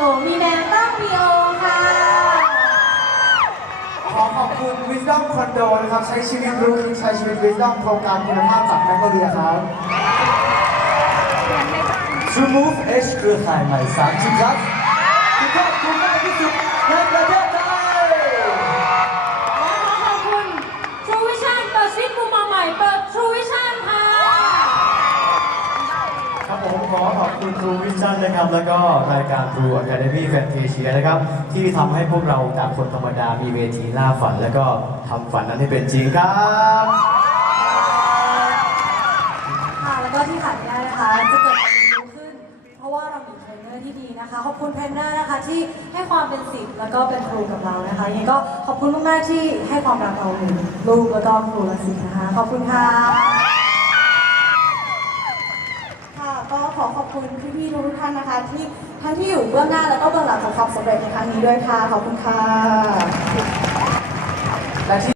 โอมีแมนต้องมีโอค่ะ ขอขอบคุณ Wisdom Condo นะครับ ใช้ชีวิตรู้ใช้ชีวิต Wisdom โครงการคุณภาพจากแมกโนเลียครับ True Move H เครือข่ายใหม่3 g Plus คุณภาพคุณมากที่สุดในประเทศไทยและขอขอบคุณ True Vision เปิดชีวิตมุมมองใหม่เปิด True ขอขอบคุณ True Vision นะครับ แล้วก็รายการ True Academy Fantasia นะครับ ที่ทำให้พวกเราจากคนธรรมดามีเวทีล่าฝัน แล้วก็ทำฝันนั้นให้เป็นจริงครับ ค่ะแล้วก็ที่ขาดไม่ได้นะคะ จะเกิดการเรียนรู้ขึ้น เพราะว่าเรามีเทรนเนอร์ที่ดีนะคะ ขอบคุณเทรนเนอร์นะคะที่ให้ความเป็นศิษย์แล้วก็เป็นครูกับเรานะคะยังไงก็ขอบคุณมากๆที่ให้ความรักเราหนึ่งลูกแล้วก็ครูและศิษย์นะคะ ขอบคุณค่ะ ขอขอบคุณพี่ๆทุกท่านนะคะ ที่ทั้งที่อยู่เบื้องหน้าแล้วก็เบื้องหลังของความสำเร็จในครั้งนี้ด้วยค่ะ ขอบคุณค่ะ และที่